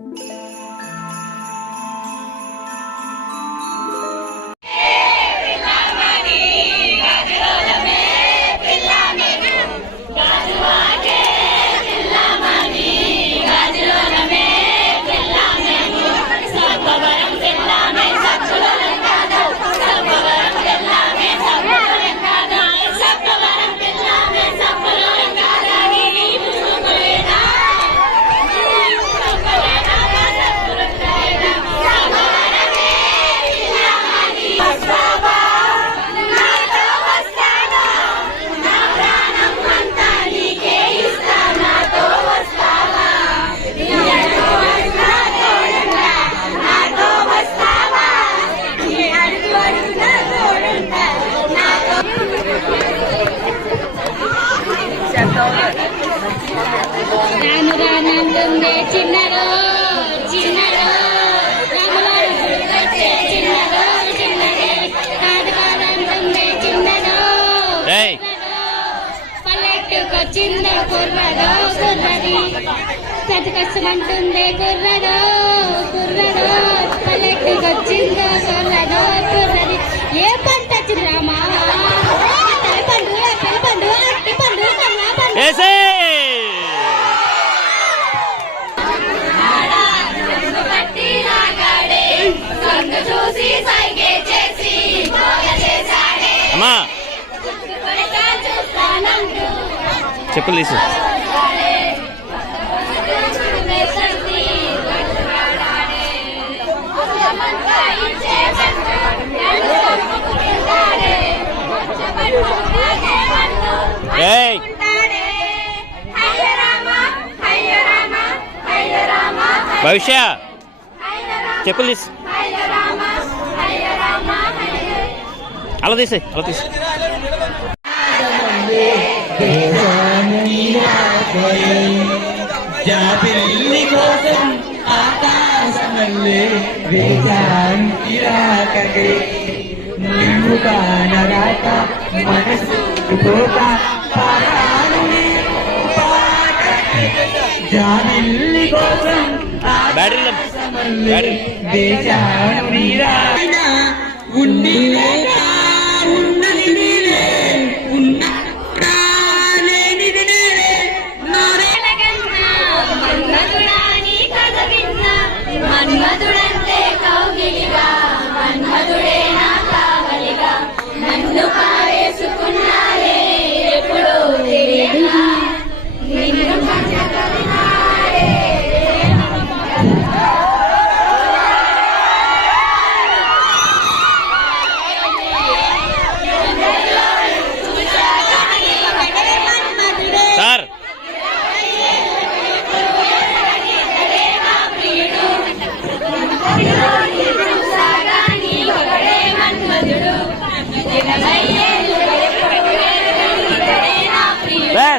you. రాను రానంటుంది చిన్నరో చిన్నరో చిన్న కుర్రదో కుర్రది. పెద్ద కష్టమంటుంది కుర్రదో. కుర్రదో. పల్లెట్టుకొచ్చిందో అమ్మా. చెప్పులు తీసి భవిష్య. చెప్పులు తీసి అలా తీసే అలా తీసే. జాబిల్లి కోసం ఆకాశమల్లే వేదాంతి రాకగే నీవు కానరాక మనసు బ్యాటరీ. బ్యాటరీ ఉండి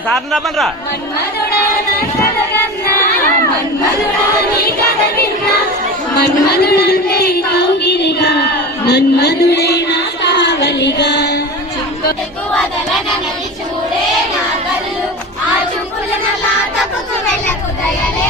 సాధన రమ్మనరా. చూడే నా కళ్ళు ఆ చూపుల నల్లా తప్పుకు వెళ్ళకు దయలే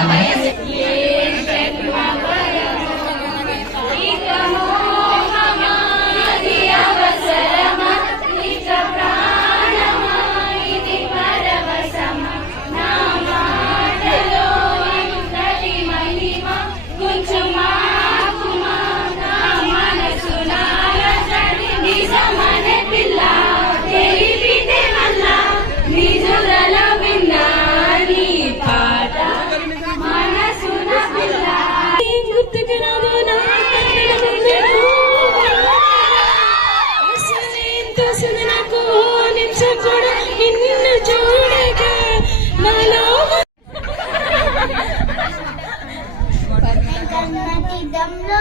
అద్దంలో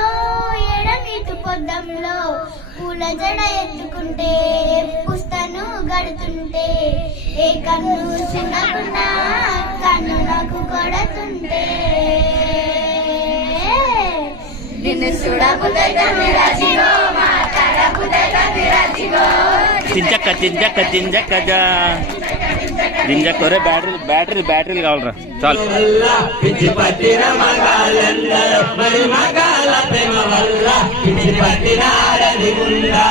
ఎడమిటు పొద్దంలో పూల జడ ఎత్తుకుంటే పుస్తను గడుతుంటే ఏ కన్ను చిన్నకున్నా కన్ను నాకు కొడుతుంటే. నిన్ను చించక్క చించక్క ఒరే బ్యాటరీ బ్యాటరీ బ్యాటరీలు కావాలరా. చాలు. వల్ల పిచ్చి పట్టిన మగాళ్ళందరూ మరి మగాళ్ళ ప్రేమ వల్ల పిచ్చి పట్టిన ఉందా